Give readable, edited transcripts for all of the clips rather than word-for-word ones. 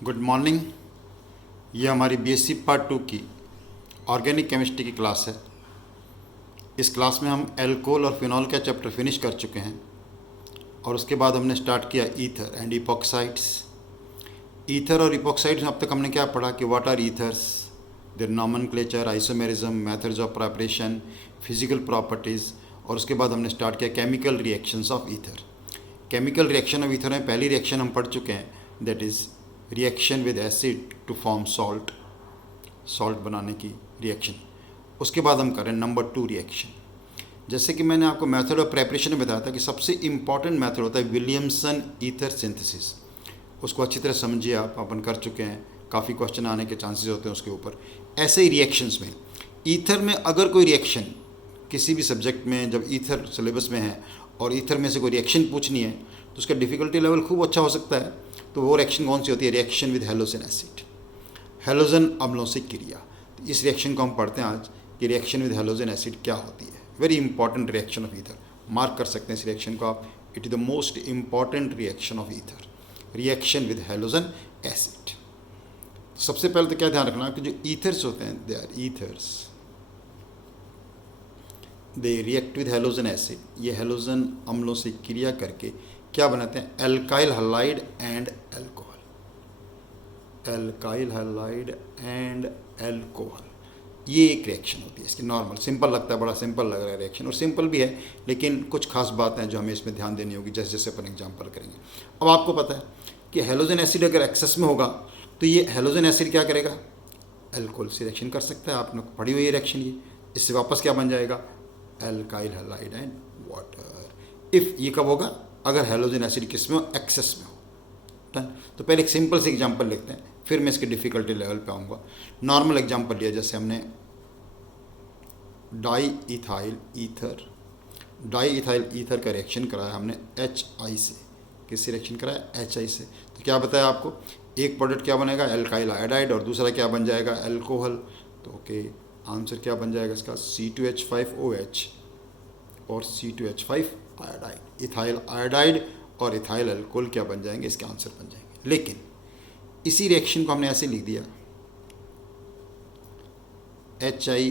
Good morning. ये हमारी BSc part 2 की ऑर्गेनिक केमिस्ट्री की क्लास है। इस क्लास में हम एल्कोहल और फिनॉल का चैप्टर फिनिश कर चुके हैं और उसके बाद हमने स्टार्ट किया ईथर एंड इपॉक्साइड्स। ईथर और इपॉक्साइड्स में अब तक हमने क्या पढ़ा कि what are ethers, their nomenclature, isomerism, methods of preparation, physical properties, और उसके बाद हमने स्टार्ट किया chemical reactions of ether. Chemical reaction of ether में पहली रिएक्शन हम पढ़ चुके हैं, that is reaction with acid to form salt, salt बनाने की रिएक्शन। उसके बाद हम करें नंबर 2 रिएक्शन। जैसे कि मैंने आपको मेथड ऑफ प्रेपरेशन में बताया था कि सबसे इम्पॉर्टेंट मेथड होता है विलियमसन ईथर सिंथेसिस। उसको अच्छी तरह समझिए, आप अपन कर चुके हैं, काफ़ी क्वेश्चन आने के चांसेस होते हैं उसके ऊपर। ऐसे ही रिएक्शंस में ईथर में अगर कोई रिएक्शन किसी भी सब्जेक्ट में जब ईथर सिलेबस में है और ईथर में से कोई रिएक्शन पूछनी है तो उसका डिफ़िकल्टी लेवल खूब अच्छा हो सकता है। तो वो रिएक्शन कौन सी होती है? Reaction with halogen acid, halogen अम्लों से क्रिया। तो इस रिएक्शन को हम पढ़ते हैं आज कि रिएक्शन विद हेलोजन एसिड क्या होती है। Very important reaction of ether, mark कर सकते हैं इस रिएक्शन को आप। It is the most important reaction of ether, reaction with halogen acid. सबसे पहले तो क्या ध्यान रखना कि जो ईथर्स होते हैं, they are ethers, they react with halogen acid. ये हेलोजन अम्लों से क्रिया करके क्या बनाते हैं? Alkyl halide and alcohol, alkyl halide and alcohol. ये एक रिएक्शन होती है इसकी। नॉर्मल सिंपल लगता है, बड़ा सिंपल लग रहा है रिएक्शन, और सिंपल भी है, लेकिन कुछ खास बातें हैं जो हमें इसमें ध्यान देनी होगी जैसे जैसे अपन एग्जाम्पल करेंगे। अब आपको पता है कि हेलोजन एसिड अगर एक्सेस में होगा तो ये हेलोजन एसिड क्या करेगा? एल्कोहल से रिएक्शन कर सकता है। आपने पढ़ी हुई रिएक्शन ये। इससे वापस क्या बन जाएगा? Alkyl halide and water. If ये कब होगा? अगर हेलोजन एसिड किस में हो? एक्सेस में हो। डन। तो पहले एक सिंपल से एग्जांपल लिखते हैं, फिर मैं इसके डिफ़िकल्टी लेवल पे आऊँगा। नॉर्मल एग्जांपल लिया, जैसे हमने di ethyl ether, di ethyl ether का रिएक्शन कराया हमने HI से। किससे रिएक्शन कराया? HI से। तो क्या बताया आपको? एक प्रोडक्ट क्या बनेगा? एल्काइल आयोडाइड, और दूसरा क्या बन जाएगा? एल्कोहल। तो ओके, आंसर क्या बन जाएगा इसका? C2H5OH और C2H5 आयोडाइड। इथाइल आयोडाइड और इथाइल अल्कोहल क्या बन जाएंगे? इसके आंसर बन जाएंगे। लेकिन इसी रिएक्शन को हमने ऐसे लिख दिया, HI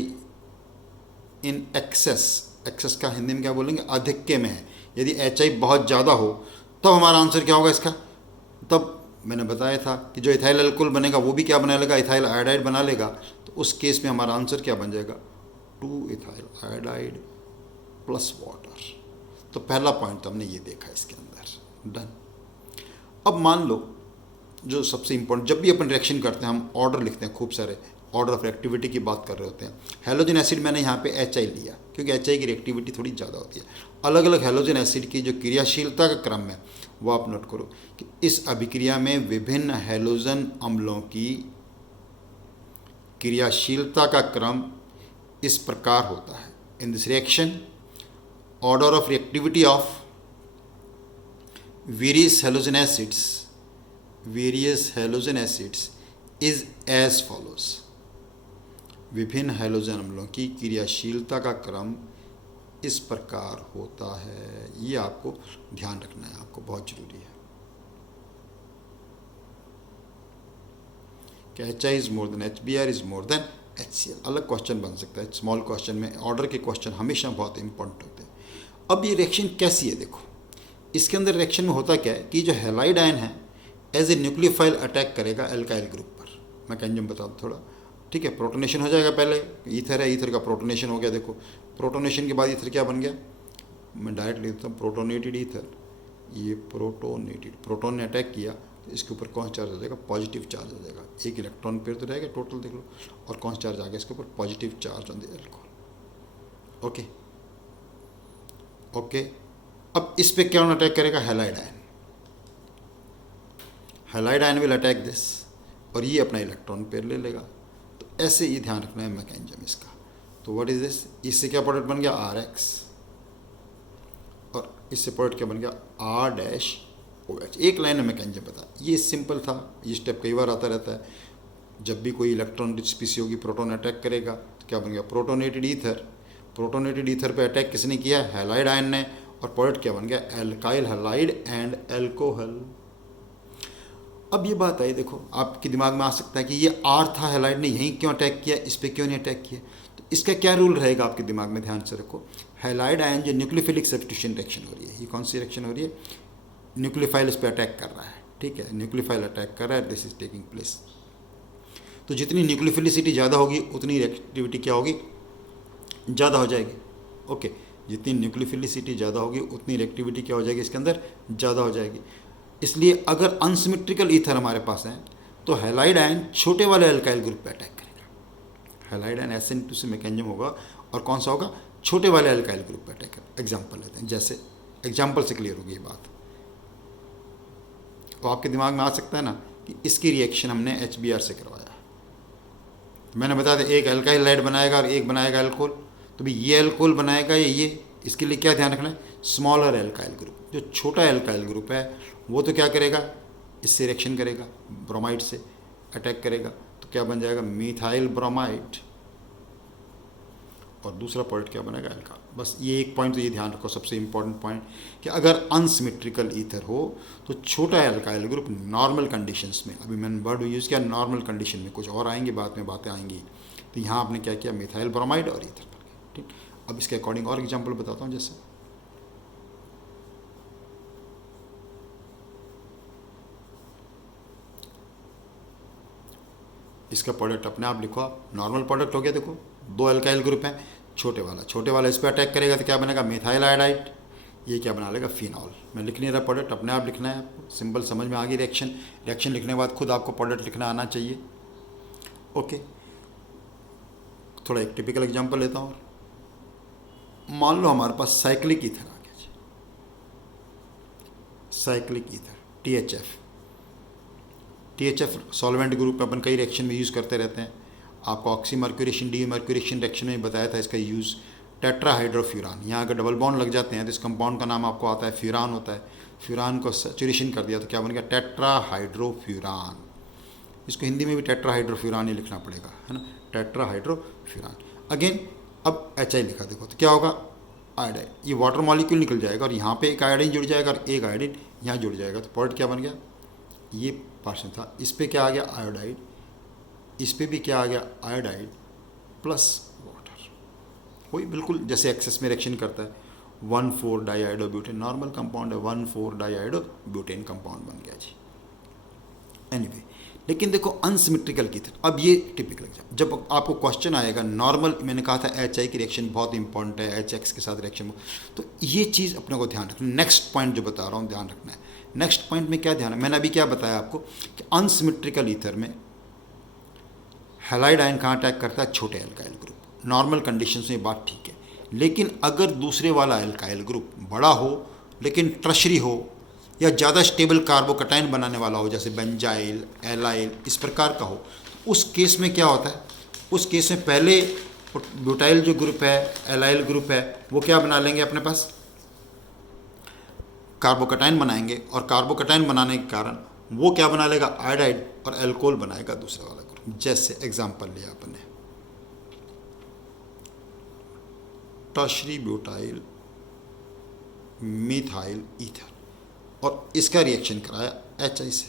इन एक्सेस। एक्सेस का हिंदी में क्या बोलेंगे? आधिक्य में है। यदि HI बहुत ज़्यादा हो तब हमारा आंसर क्या होगा इसका? तब मैंने बताया था कि जो इथाइल अल्कोहल बनेगा वो भी क्या बना लेगा? इथाइल आयोडाइड बना लेगा। तो उस केस में हमारा आंसर क्या बन जाएगा? 2 इथाइल आयोडाइड प्लस वाटर। तो पहला पॉइंट तो हमने ये देखा इसके अंदर। डन। अब मान लो, जो सबसे इंपॉर्टेंट, जब भी अपन रिएक्शन करते हैं हम ऑर्डर लिखते हैं, खूब सारे ऑर्डर ऑफ रिएक्टिविटी की बात कर रहे होते हैं। हेलोजन एसिड मैंने यहाँ पे HI लिया क्योंकि HI की रिएक्टिविटी थोड़ी ज़्यादा होती है। अलग अलग हेलोजन एसिड की जो क्रियाशीलता का क्रम है वो आप नोट करो कि इस अभिक्रिया में विभिन्न हेलोजन अम्लों की क्रियाशीलता का क्रम इस प्रकार होता है। In this reaction, order of reactivity of various halogen acids is as follows। विभिन्न हेलोजन अम्लों की क्रियाशीलता का क्रम इस प्रकार होता है। ये आपको ध्यान रखना है, आपको बहुत जरूरी है कि HI is more than HBr is more than HCl। अलग क्वेश्चन बन सकता है, स्मॉल क्वेश्चन में ऑर्डर के क्वेश्चन हमेशा बहुत इंपॉर्टेंट होते हैं। अब ये रिएक्शन कैसी है देखो। इसके अंदर रिएक्शन में होता क्या है कि जो हैलाइड आयन है एज ए न्यूक्लियोफाइल अटैक करेगा एल्काइल ग्रुप पर। मैकेनिज्म बता दो थोड़ा, ठीक है? प्रोटोनेशन हो जाएगा। पहले ईथर है, ईथर का प्रोटोनेशन हो गया। देखो, प्रोटोनेशन के बाद ईथर क्या बन गया? मैं डायरेक्ट लिख देता हूँ, प्रोटोनेटेड ईथर। ये प्रोटोनेटेड, प्रोटोन ने अटैक किया तो इसके ऊपर कौन चार्ज हो जाएगा? पॉजिटिव चार्ज हो जाएगा। एक इलेक्ट्रॉन पेयर तो रहेगा टोटल, देख लो, और कौन चार्ज आ गया इसके ऊपर? Positive charge on the alcohol. Okay okay. अब इस पे कौन अटैक करेगा? Halide ion. Halide ion will attack this, और ये अपना इलेक्ट्रॉन पेयर ले लेगा। तो ऐसे ये ध्यान रखना है मैकेनिज्म इसका। तो व्हाट इज दिस? इससे क्या प्रोडक्ट बन गया? RX, और इससे प्रोडक्ट क्या बन गया? R-OH। एक लाइन में मैकेनिज्म बता। ये सिंपल था, ये स्टेप कई बार आता रहता है। जब भी कोई इलेक्ट्रॉन रिच स्पीसी होगी, प्रोटॉन अटैक करेगा, तो क्या बन गया? Protonated ether. प्रोटोनेटेड ईथर पे अटैक किसने किया? हैलाइड आयन ने, और प्रोडक्ट क्या बन गया? Alkyl halide and alcohol. अब ये बात आई, देखो आपके दिमाग में आ सकता है कि ये आर था हैलाइड ने यहीं क्यों अटैक किया, इस पर क्यों नहीं अटैक किया। तो इसका क्या रूल रहेगा आपके दिमाग में, ध्यान से रखो। हैलाइड आयन जो न्यूक्लियोफिलिक सब्स्टिट्यूशन रिएक्शन हो रही है, ये कौन सी रिएक्शन हो रही है, न्यूक्लियोफाइल इस पर अटैक कर रहा है, ठीक है, न्यूक्लियोफाइल अटैक कर रहा है, दिस इज टेकिंग प्लेस। तो जितनी न्यूक्लियोफिलिसिटी ज़्यादा होगी उतनी रिएक्टिविटी क्या होगी, ज़्यादा हो जाएगी। ओके, जितनी न्यूक्लियोफिलिसिटी ज़्यादा होगी उतनी रिएक्टिविटी क्या हो जाएगी इसके अंदर, ज़्यादा हो जाएगी। इसलिए अगर अनसिमेट्रिकल ईथर हमारे पास है तो हैलाइड आयन छोटे वाले अल्काइल ग्रुप पे अटैक करेगा। हैलाइड आयन SN2 से मैकेनिज्म होगा और कौन सा होगा, छोटे वाले अल्काइल ग्रुप पे अटैक करेगा। एग्जाम्पल लेते हैं, जैसे एग्जाम्पल से क्लियर होगी ये बात। तो आपके दिमाग में आ सकता है ना कि इसकी रिएक्शन हमने HBr से करवाया, मैंने बताया था एक अल्काइल हाइड बनाएगा और एक बनाएगा अल्कोहल। तो भाई ये अल्कोहल बनाएगा या ये, इसके लिए क्या ध्यान रखना है, स्मॉलर अल्काइल ग्रुप, जो छोटा अल्काइल ग्रुप है वो तो क्या करेगा, इससे रिएक्शन करेगा, ब्रोमाइड से अटैक करेगा, तो क्या बन जाएगा, मिथाइल ब्रोमाइड, और दूसरा पॉइंट क्या बनेगा, अल्कोहल। बस ये एक पॉइंट तो ये ध्यान रखो, सबसे इंपॉर्टेंट पॉइंट, कि अगर अनसिमेट्रिकल ईथर हो तो छोटा अल्काइल ग्रुप नॉर्मल कंडीशंस में, अभी मैंने वर्ड यूज़ किया नॉर्मल कंडीशन में, कुछ और आएंगे बाद में बातें आएंगी, तो यहाँ आपने क्या किया, मिथाइल ब्रोमाइड और ईथर कर दिया, ठीक। अब इसके अकॉर्डिंग और एग्जाम्पल बताता हूँ, जैसे इसका प्रोडक्ट अपने आप लिखो आप, नॉर्मल प्रोडक्ट हो गया, देखो दो अल्काइल ग्रुप हैं, छोटे वाला इस पर अटैक करेगा तो क्या बनेगा, मिथाइल आयोडाइड, ये क्या बना लेगा, फिनॉल। मैं लिख नहीं रहा प्रोडक्ट, अपने आप लिखना है आपको, सिंपल समझ में आ गई रिएक्शन। रिएक्शन लिखने के बाद खुद आपको प्रोडक्ट लिखना आना चाहिए। ओके, थोड़ा एक टिपिकल एग्जांपल लेता हूँ। मान लो हमारे पास साइक्लिक ईथर आ गया, cyclic ether THF solvent group अपन कई रिएक्शन में यूज़ करते रहते हैं। आपको ऑक्सीमर्क्यूरेशन डीमर्क्यूरेशन रिएक्शन में बताया था इसका यूज़। टेट्राहाइड्रोफ्यूरान, यहाँ अगर डबल बॉन्ड लग जाते हैं तो इस कंपाउंड का नाम आपको आता है फ्यूरान होता है। फ्यूरान को सैचुरेशन कर दिया तो क्या बन गया, टेट्राहाइड्रोफ्यूरान। इसको हिंदी में भी टेट्राहाइड्रोफ्यूरान ही लिखना पड़ेगा, है ना, टेट्राहाइड्रोफ्यूरान। अगेन अब HI लिखा, देखो तो क्या होगा, आयोडाइन, ये वाटर मॉलिक्यूल निकल जाएगा और यहाँ पे एक आयोडीन जुड़ जाएगा और एक आयोडीन यहाँ जुड़ जाएगा, तो प्रोडक्ट क्या बन गया, ये पार्शन था, इस पर क्या आ गया, आयोडाइड, इस पर भी क्या आ गया, आयोडाइड प्लस वाटर। वही बिल्कुल जैसे एक्सेस में रिएक्शन करता है, 1,4 डाइआइडोब्यूटेन नॉर्मल कंपाउंड है, 1,4 डाइआइडोब्यूटेन कंपाउंड बन गया जी। एनीवे, लेकिन देखो अनसिमेट्रिकल की तरह, अब ये टिपिकल एग्जाम्पल, जब आपको क्वेश्चन आएगा नॉर्मल, मैंने कहा था HI की रिएक्शन बहुत इंपॉर्टेंट है, HX के साथ रिएक्शन, तो ये चीज़ अपने को ध्यान रखना। नेक्स्ट पॉइंट जो बता रहा हूँ ध्यान रखना है। नेक्स्ट पॉइंट में क्या ध्यान है, मैंने अभी क्या बताया आपको कि अनसिमेट्रिकल ईथर में हैलाइड आयन कहाँ अटैक करता है, छोटे अल्काइल ग्रुप। नॉर्मल कंडीशंस में ये बात ठीक है, लेकिन अगर दूसरे वाला अल्काइल ग्रुप बड़ा हो लेकिन ट्रशरी हो या ज़्यादा स्टेबल कार्बोकटाइन बनाने वाला हो, जैसे बेंजाइल, एलाइल, इस प्रकार का हो, तो उस केस में क्या होता है, उस केस में पहले ब्यूटाइल जो ग्रुप है, एलाइल ग्रुप है, वो क्या बना लेंगे अपने पास, कार्बोकटाइन बनाएंगे, और कार्बोकटाइन बनाने के कारण वो क्या बना लेगा, आयोडाइड, और अल्कोहल बनाएगा दूसरा वाला ग्रुप। जैसे एग्जांपल लिया आपने टर्शरी ब्यूटाइल मिथाइल ईथर, और इसका रिएक्शन कराया HI से,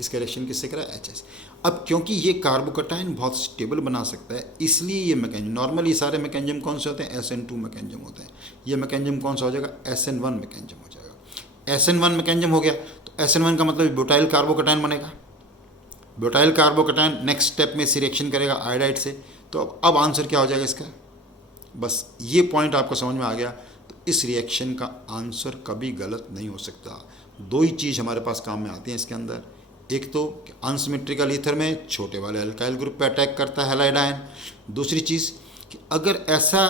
इसका रिएक्शन किससे कराया, HI से। अब क्योंकि ये कार्बोकटाइन बहुत स्टेबल बना सकता है, इसलिए ये मैकेनिज्म, नॉर्मली सारे मैकेनिज्म कौन से होते हैं, SN2 मैकेनिज्म होते हैं। ये मैकेनिज्म कौन सा हो जाएगा, SN1 मैकेनिज्म हो जाएगा। SN1 मैकेनिज्म हो गया तो SN1 का मतलब ब्यूटाइल कार्बोकटाइन बनेगा। ब्यूटाइल कार्बोकटाइन नेक्स्ट स्टेप में इसे रिएक्शन करेगा आयोडाइड से, तो अब आंसर क्या हो जाएगा इसका, बस ये पॉइंट आपको समझ में आ गया। तो इस रिएक्शन का आंसर कभी गलत नहीं हो सकता। दो ही चीज़ हमारे पास काम में आती हैं इसके अंदर, एक तो अनसिमेट्रिकल ईथर में छोटे वाले अल्काइल ग्रुप पे अटैक करता है हैलाइड आयन, दूसरी चीज़ कि अगर ऐसा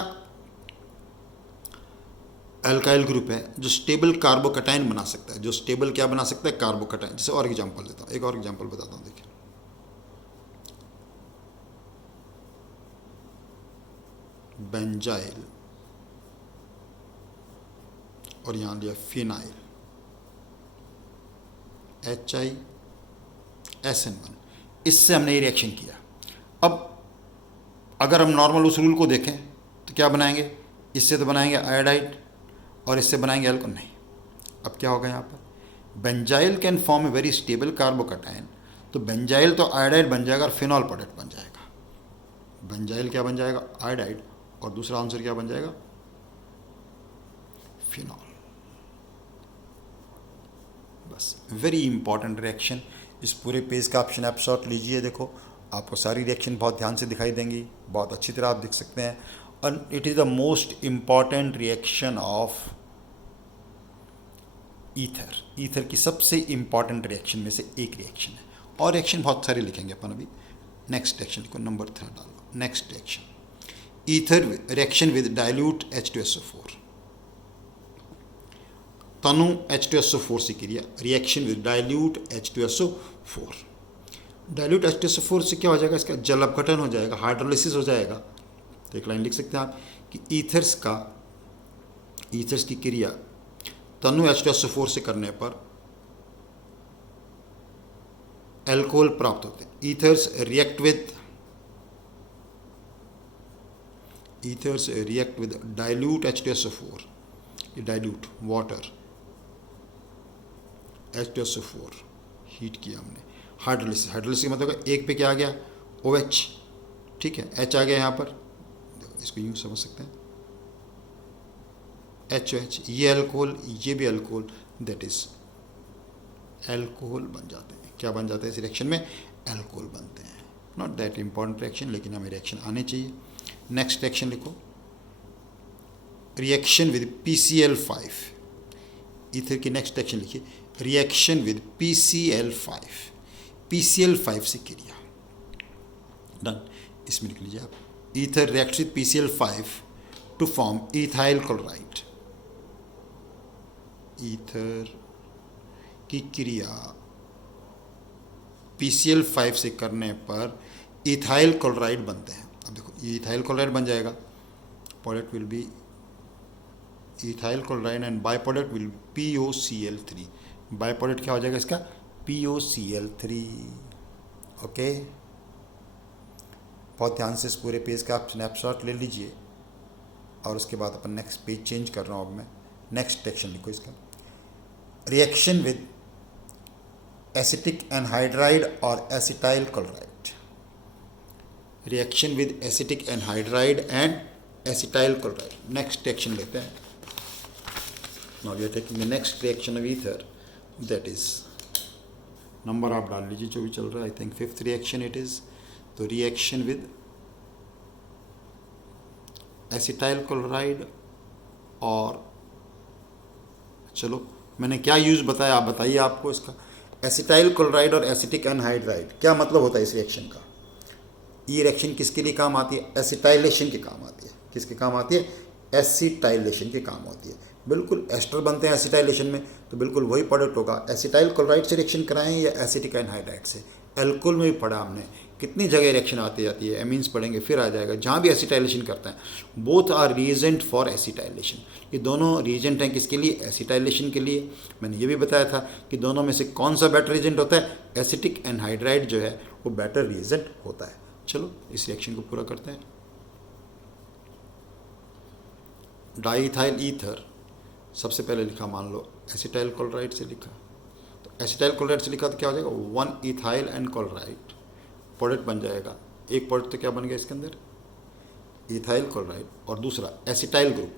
अल्काइल ग्रुप है जो स्टेबल कार्बोकटाइन बना सकता है, जो स्टेबल क्या बना सकता है, कार्बोकटाइन। जैसे और एग्जांपल देता हूँ, एक और एग्जांपल बताता हूँ, देखिए बेंजाइल और यहाँ लिया फिनाइल, HI SN1, इससे हमने ये रिएक्शन किया। अब अगर हम नॉर्मल उस रूल को देखें तो क्या बनाएंगे, इससे तो बनाएंगे आयोडाइड और इससे बनाएंगे अल्कोहल, नहीं। अब क्या होगा यहाँ पर, benzyl can form a very stable carbocation, तो बेंजाइल तो आयोडाइड बन जाएगा और फिनॉल प्रोडक्ट बन जाएगा। बेंजाइल क्या बन जाएगा? आयोडाइड, और दूसरा आंसर क्या बन जाएगा? फिनॉल। बस, वेरी इंपॉर्टेंट रिएक्शन। इस पूरे पेज का आप स्नैपशॉट लीजिए, देखो आपको सारी रिएक्शन बहुत ध्यान से दिखाई देंगी, बहुत अच्छी तरह आप देख सकते हैं। और it is the most important reaction of ether. Ether की सबसे इंपॉर्टेंट रिएक्शन में से एक रिएक्शन है, और रिएक्शन बहुत सारे लिखेंगे अपन अभी। नेक्स्ट रिएक्शन लिखो, नंबर 3 डालो। Next reaction, ether reaction with dilute H2SO4। Tanu H2SO4 से क्रिया, reaction with dilute H2SO4। Dilute H2SO4 से क्या हो जाएगा? इसका जल अपघटन हो जाएगा, हाइड्रोलिसिस हो जाएगा। तो एक लाइन लिख सकते हैं आप कि ईथर्स की क्रिया तनु H2SO4 से करने पर एल्कोहल प्राप्त होते हैं। Ethers react with dilute H2SO4, ये डाइल्यूट वाटर H2SO4 हीट किया हमने, हाइड्रोलिसिस। हाइड्रोलिसिस मतलब एक पे क्या आ गया? OH, ठीक है, H आ गया यहाँ पर, इसको यूँ समझ सकते हैं, HOH, ये अल्कोहल, ये भी अल्कोहल, दैट इज एल्कोहल बन जाते हैं। क्या बन जाते हैं इस रिएक्शन में? एल्कोहल बनते हैं। नॉट दैट इंपॉर्टेंट रिएक्शन, लेकिन हमें रिएक्शन आने चाहिए। नेक्स्ट रिएक्शन लिखो, रिएक्शन विद PCl5। ईथर की नेक्स्ट रिएक्शन लिखिए, रिएक्शन विद PCl5। PCl5 से क्रिया, डन। इसमें लिख लीजिए आप, ether reacts with PCl5 to form ethyl chloride. Ether की क्रिया PCl5 से करने पर इथाइल क्लोराइड बनते हैं। अब देखो, ये इथाइल क्लोराइड बन जाएगा, product will be ethyl chloride and by product will POCl3। By product क्या हो जाएगा इसका? POCl3। ओके, बहुत ध्यान से इस पूरे पेज का आप स्नैपशॉट ले लीजिए, और उसके बाद अपन नेक्स्ट पेज चेंज कर रहा हूँ अब मैं। नेक्स्ट रिएक्शन लिखो इसका, रिएक्शन विद एसिटिक एनहाइड्राइड और acetyl chloride. Reaction with acetic anhydride and acetyl chloride. Next reaction लेते हैं। Now we are taking the next reaction of ether, that is, number आप डाल लीजिए जो भी चल रहा है, I think 5th reaction it is. तो रिएक्शन विद एसिटाइल क्लोराइड, और चलो मैंने क्या यूज़ बताया आप बताइए आपको इसका। एसिटाइल क्लोराइड और एसिटिक एनहाइड्राइड, क्या मतलब होता है इस रिएक्शन का? ये रिएक्शन किसके लिए काम आती है? एसिटाइलेशन के काम आती है। किसके काम आती है? एसिटाइलेशन के काम होती है। बिल्कुल एस्टर बनते हैं एसिटाइलेशन में, तो बिल्कुल वही प्रोडक्ट होगा। एसिटाइल क्लोराइड से रिएक्शन कराएं या एसिटिक एनहाइड्राइड से? एल्कोहल में भी पढ़ा हमने, कितनी जगह रिएक्शन आती जाती है, एमीन्स पढ़ेंगे फिर आ जाएगा। जहाँ भी एसिटाइलेशन करते हैं, both are reagent for acetylation. ये दोनों रीजेंट हैं किसके लिए? एसिटाइलेशन के लिए। मैंने ये भी बताया था कि दोनों में से कौन सा बेटर रीजेंट होता है? एसिटिक एनहाइड्राइड जो है वो बेटर रीजेंट होता है। चलो इस रिएक्शन को पूरा करते हैं। डाईइथाइल ईथर सबसे पहले लिखा, मान लो एसिटाइल क्लोराइड से लिखा, तो एसिटाइल क्लोराइड से लिखा तो क्या हो जाएगा? 1 इथाइल एंड क्लोराइड, प्रोडक्ट बन जाएगा। एक प्रोडक्ट तो क्या बन गया इसके अंदर? इथाइल क्लोराइड, और दूसरा एसिटाइल ग्रुप।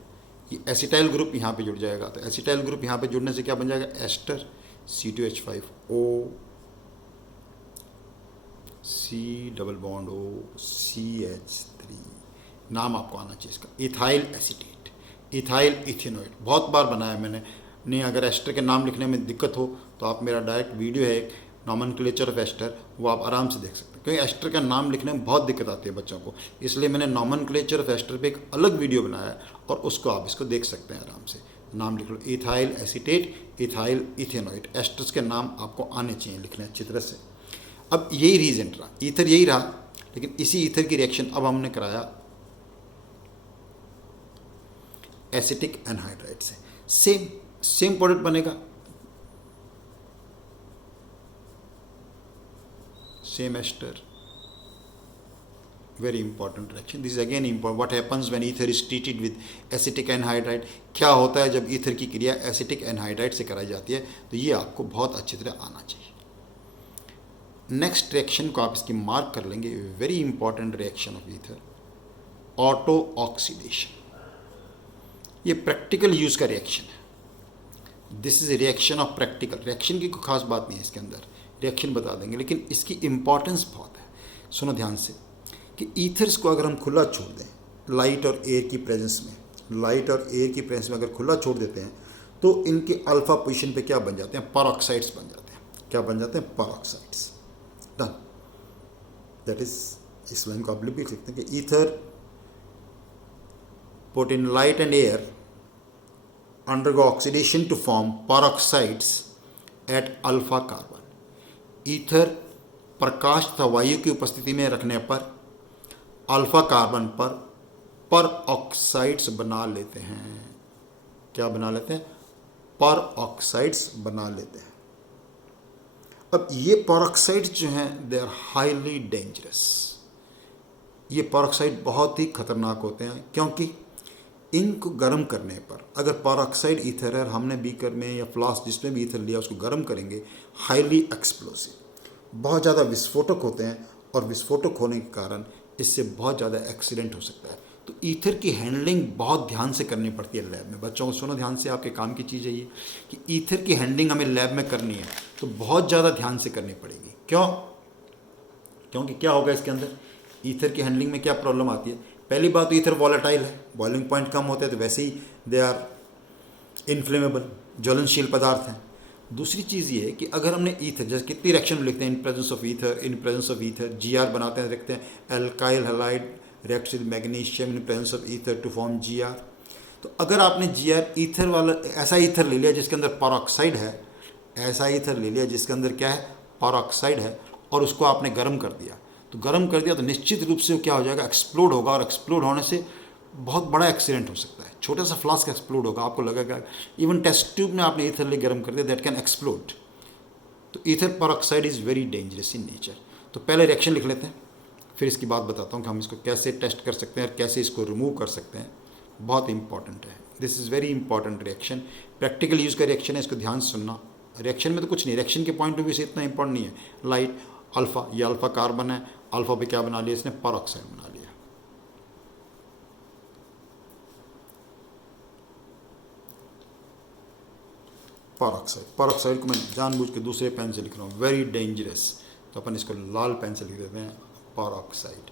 ये एसिटाइल ग्रुप यहाँ पे जुड़ जाएगा, तो एसिटाइल ग्रुप यहाँ पे जुड़ने से क्या बन जाएगा? Ester C2H5O, C double bond O CH3, नाम आपको आना चाहिए इसका, इथाइल एसीटेट, इथाइल इथेनॉइड। बहुत बार बनाया मैंने। नहीं, अगर एस्टर के नाम लिखने में दिक्कत हो तो आप मेरा डायरेक्ट वीडियो है एक, नॉमेनक्लेचर ऑफ एस्टर, वो आप आराम से देख सकते हैं, क्योंकि एस्टर का नाम लिखने में बहुत दिक्कत आती है बच्चों को। इसलिए मैंने नॉमेनक्लेचर ऑफ एस्टर पे एक अलग वीडियो बनाया है, और उसको आप इसको देख सकते हैं आराम से। नाम लिख लो, ethyl acetate, ethyl ethanoate. Esters के नाम आपको आने चाहिए लिखने अच्छी तरह से। अब यही रीजेंट रहा, ईथर यही रहा, लेकिन इसी ईथर की रिएक्शन अब हमने कराया एसिटिक एनहाइड्राइड से। सेम प्रोडक्ट बनेगा, same ester, very important reaction. This is again important. What happens when ether is treated with acetic anhydride. क्या होता है जब ईथर की क्रिया एसिटिक एनहाइड्राइड से कराई जाती है. तो ये आपको बहुत अच्छी तरह आना चाहिए. नेक्स्ट रिएक्शन को आप इसकी मार्क कर लेंगे. Very important reaction of ether, auto oxidation. ये प्रैक्टिकल यूज का रिएक्शन है. This is reaction of practical. Reaction की कोई खास बात नहीं है इसके अंदर, रिएक्शन बता देंगे, लेकिन इसकी इंपॉर्टेंस बहुत है. सुनो ध्यान से कि ईथर्स को अगर हम खुला छोड़ दें लाइट और एयर की प्रेजेंस में, लाइट और एयर की प्रेजेंस में अगर खुला छोड़ देते हैं तो इनके अल्फा पोजीशन पे क्या बन जाते हैं, परऑक्साइड्स बन जाते हैं. क्या बन जाते हैं, परऑक्साइड्स. डन. दैट इज, इस लाइन को आप लिख सकते हैं कि ether put in light and air undergo oxidation to form peroxides at alpha carbon. Ether प्रकाश तथा वायु की उपस्थिति में रखने पर अल्फा कार्बन पर परऑक्साइड्स बना लेते हैं. क्या बना लेते हैं, परऑक्साइड्स बना लेते हैं. अब ये परऑक्साइड्स जो हैं दे आर हाईली डेंजरस. ये परऑक्साइड बहुत ही खतरनाक होते हैं, क्योंकि इनको गर्म करने पर, अगर परऑक्साइड ईथर है, हमने बीकर में या फ्लास्क जिसमें भी ईथर लिया उसको गर्म करेंगे, हाईली एक्सप्लोसिव, बहुत ज़्यादा विस्फोटक होते हैं. और विस्फोटक होने के कारण इससे बहुत ज़्यादा एक्सीडेंट हो सकता है. तो ईथर की हैंडलिंग बहुत ध्यान से करनी पड़ती है लैब में. बच्चों को सुनो ध्यान से, आपके काम की चीज़ है ये कि ईथर की हैंडलिंग हमें लैब में करनी है तो बहुत ज़्यादा ध्यान से करनी पड़ेगी. क्यों? क्योंकि क्या होगा इसके अंदर, ईथर की हैंडलिंग में क्या प्रॉब्लम आती है. पहली बात तो ईथर वॉलेटाइल है, बॉइलिंग पॉइंट कम होता है तो वैसे ही दे आर इन्फ्लेमेबल, ज्वलनशील पदार्थ हैं. दूसरी चीज़ ये है कि अगर हमने ईथर, जैसे कितनी रिएक्शन लिखते हैं, in presence of ether, in presence of ether, GR बनाते हैं, देखते हैं alkyl halide reacts with magnesium in presence of ether to form GR. तो अगर आपने GR ईथर वाला ऐसा ईथर ले लिया जिसके अंदर परऑक्साइड है, ऐसा ईथर ले लिया जिसके अंदर क्या है, परऑक्साइड है, और उसको आपने गर्म कर दिया, तो गर्म कर दिया तो निश्चित रूप से क्या हो जाएगा, एक्सप्लोड होगा. और एक्सप्लोड होने से बहुत बड़ा एक्सीडेंट हो सकता है. छोटा सा फ्लास्क एक्सप्लोड होगा, आपको लगेगा. इवन टेस्ट ट्यूब में आपने ईथर ले गर्म कर दिया, दैट कैन एक्सप्लोड. तो ether peroxide is very dangerous in nature. तो पहले रिएक्शन लिख लेते हैं, फिर इसकी बात बताता हूँ कि हम इसको कैसे टेस्ट कर सकते हैं और कैसे इसको रिमूव कर सकते हैं. बहुत इंपॉर्टेंट है. This is very important reaction. Practical use का रिएक्शन है, इसको ध्यान से सुनना. रिएक्शन में तो कुछ नहीं, रिएक्शन के पॉइंट ऑफ व्यू से इतना इंपॉर्टेंट नहीं है. लाइट अल्फा, ये अल्फा कार्बन है, अल्फा पे क्या बना लिया इसने, परऑक्साइड बना लिया. परऑक्साइड, परऑक्साइड को मैं जानबूझ के दूसरे पेन से लिख रहा हूँ, वेरी डेंजरस. तो अपन इसको लाल पेन से लिख देते हैं, परऑक्साइड,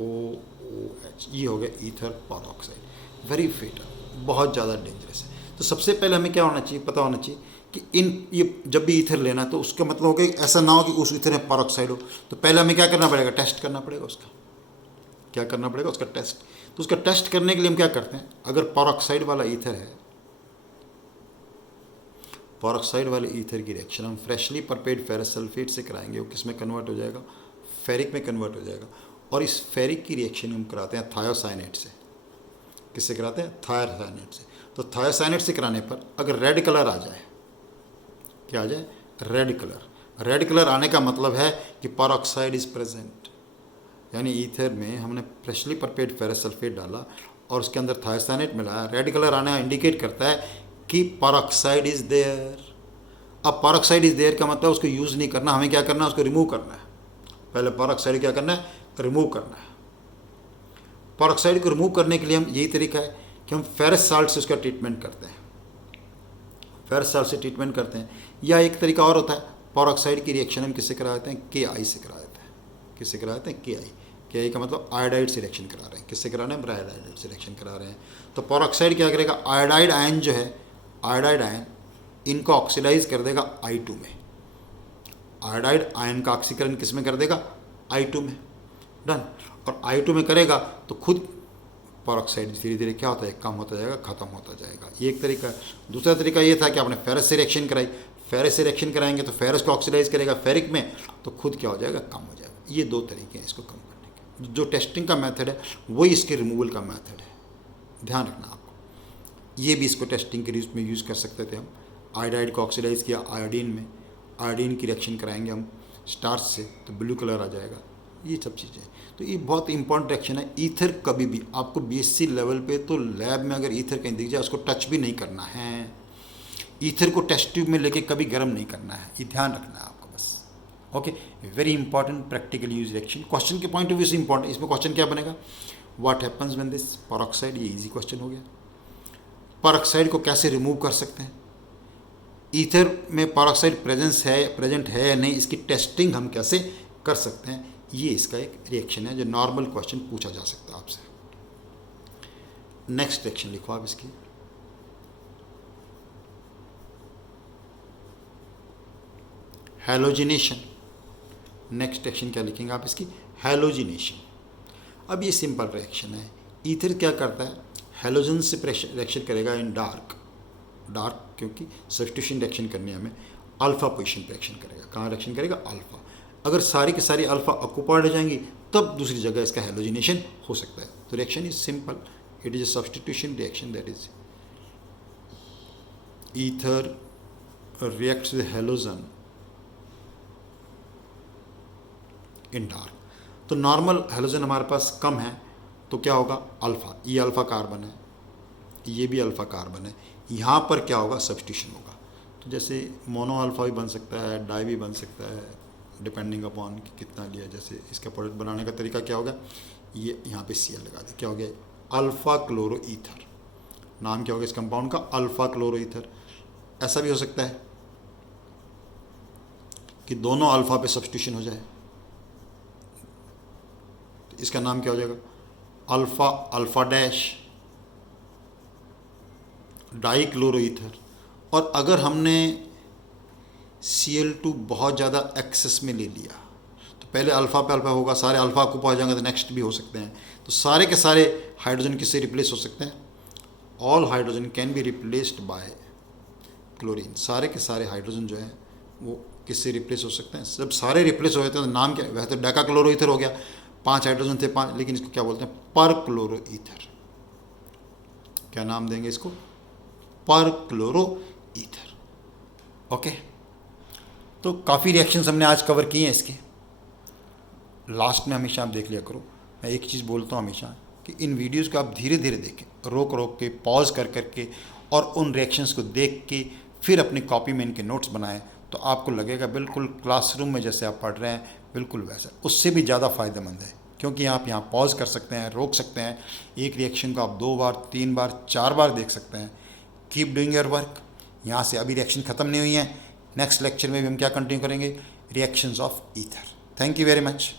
OOH. ये हो गया ईथर परऑक्साइड, वेरी फेटल, बहुत ज़्यादा डेंजरस है. तो सबसे पहले हमें क्या होना चाहिए, पता होना चाहिए कि ये जब भी ईथर लेना है तो उसका मतलब हो गया ऐसा ना हो कि उस ईथर में परऑक्साइड हो. तो पहले हमें क्या करना पड़ेगा, टेस्ट करना पड़ेगा उसका. क्या करना पड़ेगा, उसका टेस्ट. तो उसका टेस्ट करने के लिए हम क्या करते हैं, अगर परऑक्साइड वाला ईथर है, परऑक्साइड वाले ईथर की रिएक्शन हम फ्रेशली प्रिपेयर्ड फेरस सल्फेट से कराएंगे. वो किस में कन्वर्ट हो जाएगा, फेरिक में कन्वर्ट हो जाएगा. और इस फेरिक की रिएक्शन हम कराते हैं थायोसाइनेट से. किससे कराते हैं, थायोसाइनेट से. तो थायोसाइनेट से कराने पर अगर रेड कलर आ जाए, क्या आ जाए, रेड कलर. रेड कलर आने का मतलब है कि परऑक्साइड इज प्रेजेंट, यानी ईथर में हमने फ्रेशली प्रिपेयर्ड फेरस सल्फेट डाला और उसके अंदर थायोसाइनेट मिलाया. रेड कलर आने इंडिकेट करता है कि परऑक्साइड इज देयर. अब परऑक्साइड इज देयर का मतलब उसको यूज़ नहीं करना, हमें क्या करना है, उसको रिमूव करना है. पहले परऑक्साइड क्या करना है, रिमूव करना है. परऑक्साइड को रिमूव करने के लिए हम यही तरीका है कि हम फेरस साल्ट से उसका ट्रीटमेंट करते हैं. फेरस साल्ट से ट्रीटमेंट करते हैं. या एक तरीका और होता है, परऑक्साइड की रिएक्शन हम किससे करा देते हैं, KI से करा देते हैं. किससे करा देते हैं, KI. KI का मतलब आयोडाइड से रिएक्शन करा रहे हैं. किससे करा रहे हैं, ब्रायोडाइड से रिएक्शन करा रहे हैं. तो परऑक्साइड क्या करेगा, आयोडाइड आयन जो है, आयोडाइड आयन इनको ऑक्सीडाइज कर देगा I2 में. आयोडाइड आयन का ऑक्सीकरण किस में कर देगा, I2 में. डन. और I2 में करेगा तो खुद परऑक्साइड धीरे धीरे क्या होता है, कम होता जाएगा, ख़त्म होता जाएगा. ये एक तरीका है. दूसरा तरीका ये था कि आपने फेरस से रिएक्शन कराई. फेरस से रिएक्शन कराएंगे तो फेरस को ऑक्सीडाइज करेगा फेरिक में, तो खुद क्या हो जाएगा, कम हो जाएगा. ये दो तरीके हैं इसको कम करने के. जो टेस्टिंग का मेथड है वही इसके रिमूवल का मेथड है. ध्यान रखना आपको. ये भी इसको टेस्टिंग के रूप में यूज़ कर सकते थे हम. आयोडाइड को ऑक्सीडाइज किया आयोडीन में, आयोडीन की रिएक्शन कराएंगे हम स्टार्च से तो ब्लू कलर आ जाएगा. ये सब चीज़ें। तो ये बहुत इंपॉर्टेंट रिएक्शन है। ईथर कभी भी आपको बीएससी लेवल पे तो लैब में अगर ईथर कहीं दिख जाए उसको टच भी नहीं करना है। ईथर को टेस्ट ट्यूब में लेके कभी गर्म नहीं करना है, ये ध्यान रखना है आपको बस। Okay, very important practical use reaction. Question के पॉइंट ऑफ व्यू से इंपॉर्टेंट। इसमें क्वेश्चन क्या बनेगा, what happens when this peroxide, ये इजी क्वेश्चन हो गया। पेरोक्साइड को कैसे रिमूव कर सकते हैं, ईथर में पेरोक्साइड प्रेजेंट है या नहीं, इसकी टेस्टिंग हम कैसे कर सकते हैं, ये इसका एक रिएक्शन है जो नॉर्मल क्वेश्चन पूछा जा सकता है आपसे। नेक्स्ट रिएक्शन लिखो आप इसकी, हैलोजिनेशन। नेक्स्ट रिएक्शन क्या लिखेंगे आप इसकी, हैलोजिनेशन। अब ये सिंपल रिएक्शन है। ईथर क्या करता है, हैलोजन से रिएक्शन करेगा इन डार्क क्योंकि सब्स्टिट्यूशन रिएक्शन करनी है हमें, अल्फा पोजीशन पे रिएक्शन करेगा। कहाँ रिएक्शन करेगा, अल्फा। अगर सारी की सारी अल्फा ऑक्युपाइड हो जाएंगी तब दूसरी जगह इसका हैलोजिनेशन हो सकता है। तो reaction is simple, it is a substitution reaction, that is ether reacts with halogen in dark. तो नॉर्मल हैलोजन हमारे पास कम है तो क्या होगा, अल्फा, ये अल्फा कार्बन है, ये भी अल्फा कार्बन है, यहाँ पर क्या होगा, सब्स्टिट्यूशन होगा। तो जैसे मोनो अल्फा भी बन सकता है, डाई भी बन सकता है, डिपेंडिंग अपॉन कि कितना लिया। जैसे इसका प्रोडक्ट बनाने का तरीका क्या होगा, ये यहाँ पे Cl लगा दे, क्या हो गया, अल्फा क्लोरो ईथर। नाम क्या होगा इस कंपाउंड का, अल्फा क्लोरो ईथर। ऐसा भी हो सकता है कि दोनों अल्फा पे सब्स्टिट्यूशन हो जाए, तो इसका नाम क्या हो जाएगा, alpha alpha dash die chloro ether. और अगर हमने Cl2 बहुत ज़्यादा एक्सेस में ले लिया तो पहले अल्फ़ा पे अल्फ़ा होगा, सारे अल्फ़ा को पहुँच जाएंगे तो नेक्स्ट भी हो सकते हैं। तो सारे के सारे हाइड्रोजन किससे रिप्लेस हो सकते हैं, all hydrogen can be replaced by chlorine. सारे के सारे हाइड्रोजन जो है वो किससे रिप्लेस हो सकते हैं, जब सारे रिप्लेस हो जाते हैं तो नाम क्या, वह तो डेका क्लोरो ईथर हो गया, 5 हाइड्रोजन थे 5, लेकिन इसको क्या बोलते हैं, पर क्लोरो ईथर। क्या नाम देंगे इसको, पर क्लोरो ईथर। ओके, तो काफ़ी रिएक्शंस हमने आज कवर किए हैं इसके। लास्ट में हमेशा आप देख लिया करो, मैं एक चीज़ बोलता हूँ हमेशा कि इन वीडियोस को आप धीरे धीरे देखें, रोक के, पॉज कर के, और उन रिएक्शंस को देख के फिर अपनी कॉपी में इनके नोट्स बनाएं, तो आपको लगेगा बिल्कुल क्लासरूम में जैसे आप पढ़ रहे हैं, बिल्कुल वैसा, उससे भी ज़्यादा फ़ायदेमंद है। क्योंकि आप यहाँ पॉज कर सकते हैं, रोक सकते हैं, एक रिएक्शन को आप 2 बार 3 बार 4 बार देख सकते हैं। Keep doing your work. यहाँ से अभी रिएक्शन ख़त्म नहीं हुई है, नेक्स्ट लेक्चर में भी हम क्या कंटिन्यू करेंगे, reactions of ether. Thank you very much.